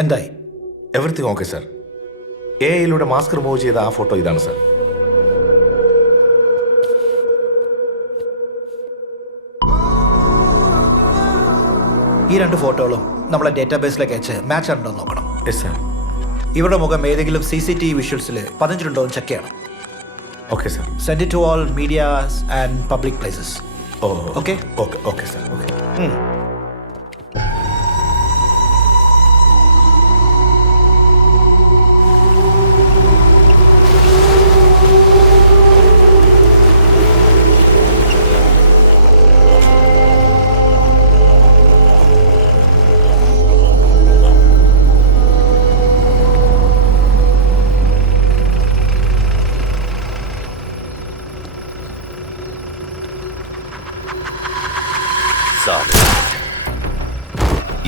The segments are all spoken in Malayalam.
എന്തായി? Everything okay sir. എയിലൂടെ മാസ്ക് റിമൂവ് ചെയ്ത ആ ഫോട്ടോ ഇതാണ് സർ. ഈ 2 ഫോട്ടോകളും നമ്മളെ ഡേറ്റാബേസിലേക്ക് അയച്ച് മാച്ച് ഉണ്ടോ എന്ന് നോക്കണം. Yes sir. ഇവരുടെ മുഖം ഏതെങ്കിലും CCTV വിഷ്വൽസിൽ പതിഞ്ഞിട്ടുണ്ടോ എന്ന് ചെക്ക് ചെയ്യണം. Okay sir. Send it to all medias and public places. Okay okay okay sir. Okay.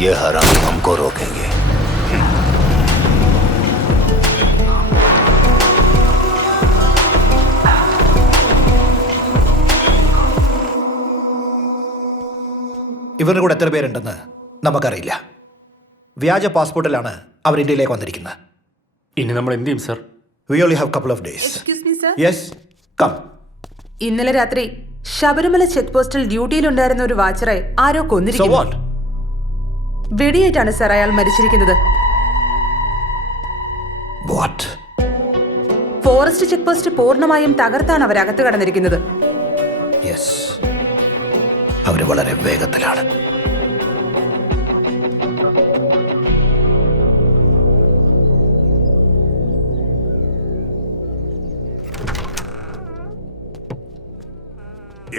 ये हरामी हमको रोकेंगे. ഇവരുടെ കൂടെ എത്ര പേരുണ്ടെന്ന് നമുക്കറിയില്ല. വ്യാജ പാസ്പോർട്ടിലാണ് അവർ ഇന്ത്യയിലേക്ക് വന്നിരിക്കുന്നത്. ഇനി നമ്മൾ എന്ത് ചെയ്യും sir? We only have couple of days. Excuse me, sir. Yes, come. ഇന്നലെ രാത്രി ശബരിമല ചെക്ക് പോസ്റ്റിൽ ഡ്യൂട്ടിയിലുണ്ടായിരുന്ന ഒരു വാച്ചറെ ആരോ So കൊന്നിരിക്കുന്നു. what? വെടിയേറ്റാണ് സർ അയാൾ മരിച്ചിരിക്കുന്നത്. What? ഫോറസ്റ്റ് ചെക്ക് പോസ്റ്റ് പൂർണ്ണമായും തകർത്താണ് അവർ അകത്ത് കടന്നിരിക്കുന്നത്. Yes. അവര് വളരെ വേഗത്തിലാണ്.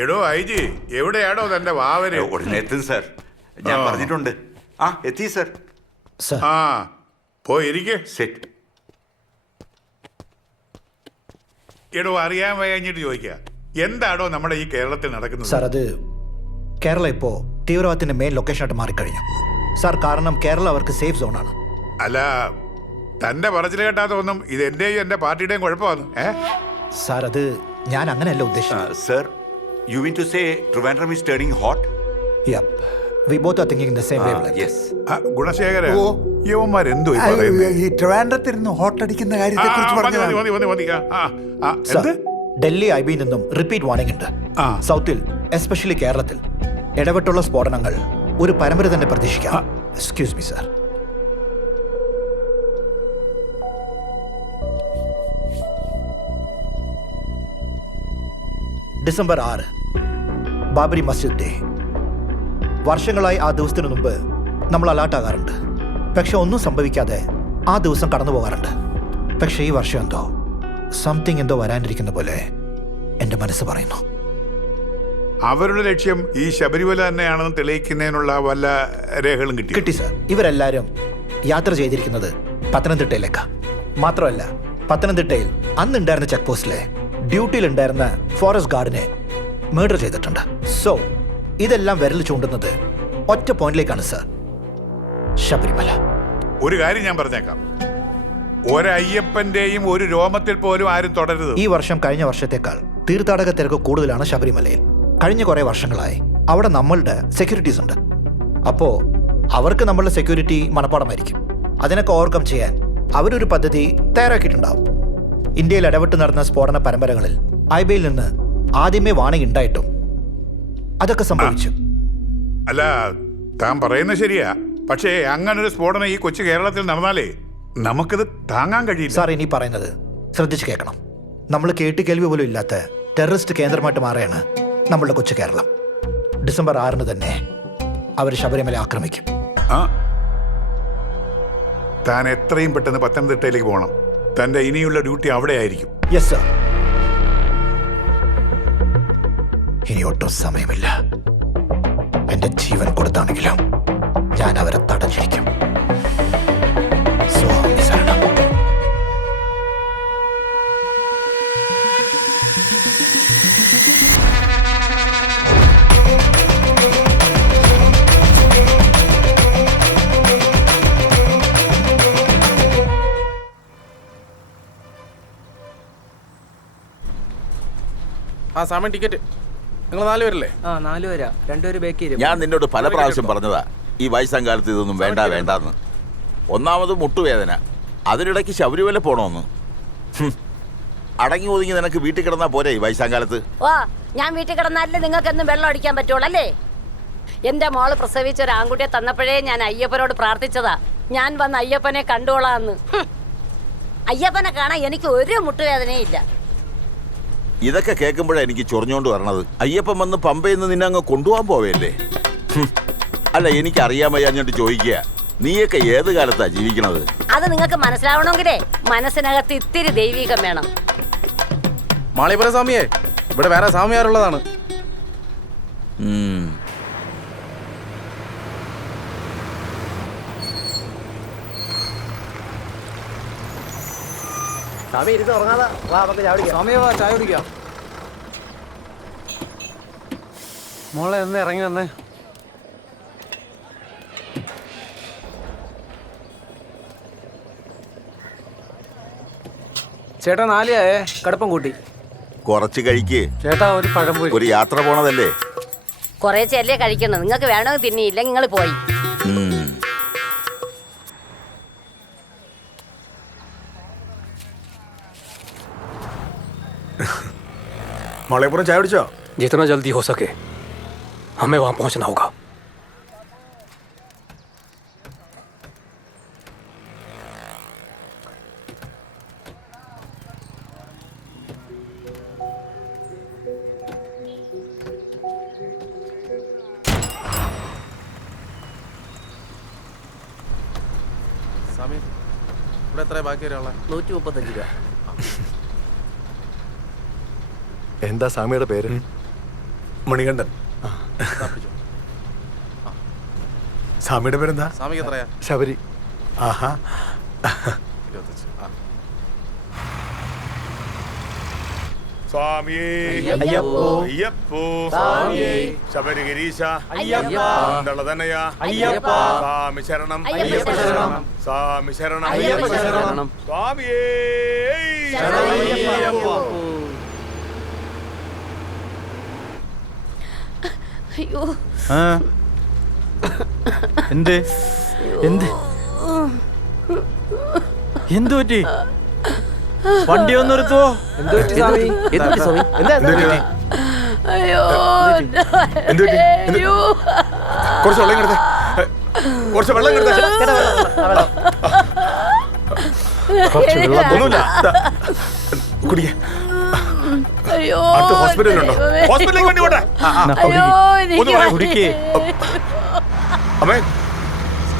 എടോ ഐജി, എവിടെയാണോ തന്റെ വാവന്? ഉടനെ എത്തും സർ. ഞാൻ പറഞ്ഞിട്ടുണ്ട്. ആ എത്തി സർ. Sir. ആ പോയിരിക്കെ. സെറ്റ്. എടോ അറിയാൻ വയ്യാഞ്ഞിട്ട് ചോദിക്കുക, എന്താണോ നമ്മുടെ ഈ കേരളത്തിൽ നടക്കുന്നത്? സാർ, അത് കേരള ഇപ്പോ തീവ്രവാദത്തിന്റെ മെയിൻ ലൊക്കേഷനായിട്ട് മാറിക്കഴിഞ്ഞു സാർ. കാരണം കേരള അവർക്ക് സേഫ് സോണാണ്. അല്ല, തന്റെ പറച്ചിൽ കേട്ടാ തോന്നും ഇത് എന്റെയും എന്റെ പാർട്ടിയുടെയും കുഴപ്പമാണ്. സാർ, അത് ഞാൻ അങ്ങനെയല്ല ഉദ്ദേശിച്ചത്. Sir, you mean to say Trivandrum is turning hot? Yep. We both are thinking in the same wavelength. Yes. ഗുണശേഖര, യവന്മാരെന്തോ ഈ പറയുന്നത്? ഈ ട്രിവാൻഡ്രത്തിരുന്ന് ഹോട്ടടിക്കുന്ന കാര്യത്തെ കുറിച്ച് Sir, ഡൽഹി IB നിന്നും റിപ്പീറ്റ് വാർണിംഗ് ഉണ്ട്. സൗത്തിൽ, എസ്പെഷ്യലി കേരളത്തിൽ ഇടപെട്ടുള്ള സ്ഫോടനങ്ങൾ ഒരു പരമ്പര തന്നെ പ്രതീക്ഷിക്കാം. Excuse me sir. December 6 Babri Masjid day. വർഷങ്ങളായി ആ ദിവസത്തിനു മുമ്പ് നമ്മൾ അലേർട്ടാകാറുണ്ട്. പക്ഷെ ഒന്നും സംഭവിക്കാതെ ആ ദിവസം കടന്നു പോകാറുണ്ട്. പക്ഷെ ഈ വർഷം എന്തോ സംതിങ് എന്തോ വരാനിരിക്കുന്ന പോലെ എൻ്റെ മനസ്സ് പറയുന്നു. അവരുടെ ലക്ഷ്യം ഈ ശബരിമല തന്നെയാണെന്ന് തെളിയിക്കുന്നതിനുള്ള വല്ല രേഖകളും കിട്ടി സാർ. ഇവരെല്ലാവരും യാത്ര ചെയ്തിരിക്കുന്നത് പത്തനംതിട്ടയിലേക്കാ. മാത്രമല്ല, പത്തനംതിട്ടയിൽ അന്നുണ്ടായിരുന്ന ചെക്ക് പോസ്റ്റിലെ ഡ്യൂട്ടിയിലുണ്ടായിരുന്ന ഫോറസ്റ്റ് ഗാർഡിനെ മർഡർ ചെയ്തിട്ടുണ്ട്. സോ ഇതെല്ലാം വിരൽ ചൂണ്ടുന്നത് ഒറ്റ പോയിന്റിലേക്കാണ് സാർ, ശബരിമല. ഒരു കാര്യം ഞാൻ പറഞ്ഞേക്കാം, ഒരയ്യപ്പന്റെയും ഒരു രോമത്തിൽ പോലും ആരും തുടരുത്. ഈ വർഷം കഴിഞ്ഞ വർഷത്തേക്കാൾ തീർത്ഥാടക തിരക്ക് കൂടുതലാണ് ശബരിമലയിൽ. കഴിഞ്ഞ കുറെ വർഷങ്ങളായി അവിടെ നമ്മളുടെ സെക്യൂരിറ്റീസ് ഉണ്ട്. അപ്പോ അവർക്ക് നമ്മളുടെ സെക്യൂരിറ്റി മനപ്പാടമായിരിക്കും. അതിനൊക്കെ ഓവർകം ചെയ്യാൻ അവരൊരു പദ്ധതി തയ്യാറാക്കിയിട്ടുണ്ടാവും. ഇന്ത്യയിൽ ഇടപെട്ട് നടന്ന സ്ഫോടന പരമ്പരകളിൽ IBയിൽ നിന്ന് ആദ്യമേ വാണിംഗ് ഉണ്ടായിട്ടും അതൊക്കെ സംഭവിച്ചു. അല്ല, താൻ പറയുന്നത് ശരിയാ. പക്ഷേ അങ്ങനൊരു സ്ഫോടനം ഈ കൊച്ചു കേരളത്തിൽ നടന്നാലേ നമുക്കിത് താങ്ങാൻ കഴിയില്ല. സാർ, ഇനി പറയുന്നത് ശ്രദ്ധിച്ചു കേൾക്കണം. നമ്മൾ കേട്ടുകേൾവി പോലും ഇല്ലാത്ത ടെററിസ്റ്റ് കേന്ദ്രമായിട്ട് മാറുകയാണ് നമ്മളുടെ കൊച്ചു കേരളം. ഡിസംബർ 6 തന്നെ അവർ ശബരിമല ആക്രമിക്കും. താൻ എത്രയും പെട്ടെന്ന് പത്തനംതിട്ടയിലേക്ക് പോകണം. തന്റെ ഇനിയുള്ള ഡ്യൂട്ടി അവിടെ ആയിരിക്കും. Yes sir. ഇനി ഒട്ടും സമയമില്ല. എന്റെ ജീവൻ കൊടുത്താണെങ്കിലും ഞാൻ അവരെ തടഞ്ഞിരിക്കും. സാമൻ ടിക്കറ്റ് നിങ്ങൾ 4 പേരല്ലേ? 4 പേരാ. 2 പേര് ബാക്കി. ഞാൻ നിന്നോട് പല പ്രാവശ്യം പറഞ്ഞതാ, ഈ വയസ്സാം കാലത്ത് ഇതൊന്നും വേണ്ടാന്ന്. ഒന്നാമത് മുട്ടുവേദന, അതിനിടയ്ക്ക് ശബരിമല പോണോന്ന്. അടങ്ങി ഒതുങ്ങി നിനക്ക് വീട്ടിൽ കിടന്നാ പോരെ ഈ വയസ്സാം കാലത്ത്? ഓ, ഞാൻ വീട്ടിൽ കിടന്നാലേ നിങ്ങൾക്കെന്നും വെള്ളം അടിക്കാൻ പറ്റുള്ളൂ അല്ലേ? എന്റെ മോള് പ്രസവിച്ച ഒരു ആൺകുട്ടിയെ തന്നപ്പോഴേ ഞാൻ അയ്യപ്പനോട് പ്രാർത്ഥിച്ചതാ, ഞാൻ വന്ന് അയ്യപ്പനെ കണ്ടോളാന്ന്. അയ്യപ്പനെ കാണാൻ എനിക്ക് ഒരു മുട്ടുവേദനയും ഇല്ല. ഇതൊക്കെ കേൾക്കുമ്പോഴാണ് എനിക്ക് ചൊറിഞ്ഞോണ്ട് വരണത്. അയ്യപ്പൻ വന്ന് പമ്പയിൽ നിന്ന് നിന്നെ അങ്ങ് കൊണ്ടുപോകാൻ പോവേല്ലേ? അല്ല, എനിക്ക് അറിയാൻ വയ്യാഞ്ഞിട്ട് ചോദിക്കുക, നീയൊക്കെ ഏത് കാലത്താ ജീവിക്കണത്? അത് നിങ്ങൾക്ക് മനസ്സിലാവണമെങ്കിലേ മനസ്സിനകത്ത് ഇത്തിരി ദൈവീകം വേണം. മാളിപ്പുറ സ്വാമിയെ, ഇവിടെ വേറെ സ്വാമിയാരുള്ളതാണ്. ചായ കുടിക്കാം. മോളെ ഒന്ന് ഇറങ്ങി വന്നേ. ചേട്ടാ 4 ആയേ, കടുപ്പം കൂട്ടി. കുറച്ച് കഴിക്ക് ചേട്ടാ, ഒരു പഴംപൊരി. ഒരു യാത്ര പോണതല്ലേ? കുറേ ചെല്ലേ കഴിക്കണം, നിങ്ങൾക്ക് വേണമെങ്കിൽ തിന്നിയില്ല, നിങ്ങൾ പോയി. മളയപ്പുറം ചായ കുടിച്ചോ? जितना जल्दी हो सके हमें वहां पहुंचना होगा. സ്വാമി, ഇവിടെ എത്ര ബാക്കി വരാനുള്ള? 135 രൂപ. എന്താ സ്വാമിയുടെ പേര്? മണികണ്ഠൻ. സ്വാമിയുടെ പേരെന്താ? സ്വാമിക്ക് എത്രയാ? ശബരി. ആഹാ. 25. സ്വാമിയേ അയ്യപ്പോ. അയ്യപ്പോ സ്വാമിയേ. ശബരിഗിരീശ അയ്യപ്പ. മണ്ഡലതനയ അയ്യപ്പ. സ്വാമി ശരണം. അയ്യപ്പ ശരണം. സ്വാമി ശരണം. അയ്യപ്പ ശരണം. സ്വാമിയേ അയ്യോ, എന്ത് എന്ത് എന്തു പറ്റി? വണ്ടി ഒന്ന് നിർത്തുവോ? അയ്യോ, അയ്യോ. കുറച്ച് വെള്ളം എടുത്തേ, കുറച്ച് വെള്ളം എടുത്തേ. ഒന്നുമില്ല, കുടിക്ക. അയ്യോ, അടുത്ത ഹോസ്പിറ്റലിലുണ്ടോ? ഹോസ്പിറ്റലിലേക്ക് വണ്ടി പോട്ടെ. അയ്യോ, എനിക്ക് കുടിക്കേ. അമ്മേ,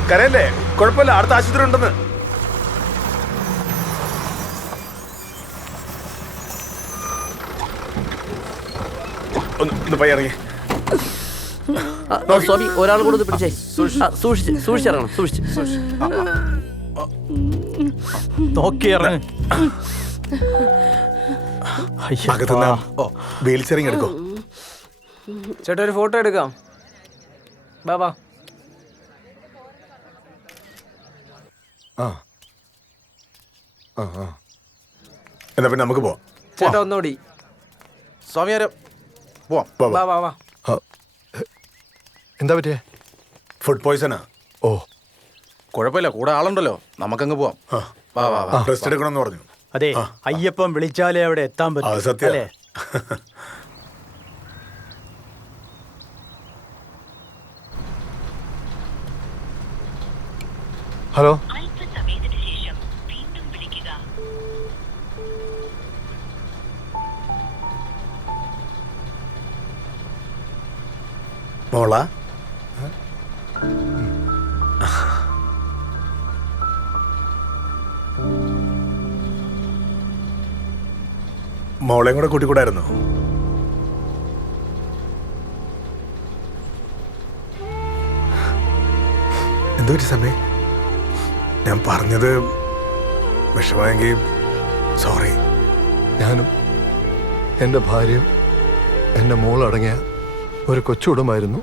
കരയല്ലേ? കുഴപ്പമില്ല, അടുത്ത ആശുപത്രി ഉണ്ടെന്ന്. ഒന്ന് പയ്യ ഇറങ്ങി. സ്വാമി, ഒരാൾ കൂടെ പിടിച്ചേ. സൂക്ഷിച്ചിറങ്ങണം, സൂക്ഷിച്ച്. നോക്കി ഇറങ്ങ്. അകത്തുനിന്ന് വീൽ ചെയറിങ് എടുക്കോ? ചേട്ടാ, ഒരു ഫോട്ടോ എടുക്കാം. ബാബാ. എന്നാ പിന്നെ നമുക്ക് പോവാം. ചേട്ടാ, ഒന്നുകൂടി. സ്വാമിയാരോ പോവാം. വാ വാ വാ. എന്താ പറ്റിയേ? ഫുഡ് പോയ്സണാ. ഓ, കുഴപ്പമില്ല, കൂടെ ആളുണ്ടല്ലോ, നമുക്കങ്ങ് പോവാം. വാ വാ വാ. റെസ്റ്റ് എടുക്കണമെന്ന് പറഞ്ഞു. അതെ, അയ്യപ്പൻ വിളിച്ചാലേ അവിടെ എത്താൻ അത് പറ്റും. സത്യം. അല്ലേ? ഹലോ. മോള, മോളെയും കൂടെ കൂട്ടിക്കൂടായിരുന്നോ? എന്തുപറ്റി സമയം? ഞാൻ പറഞ്ഞത് വിഷമമെങ്കിൽ സോറി. ഞാനും എൻ്റെ ഭാര്യയും എൻ്റെ മോളടങ്ങിയ ഒരു കൊച്ചുകുടുംബമായിരുന്നു.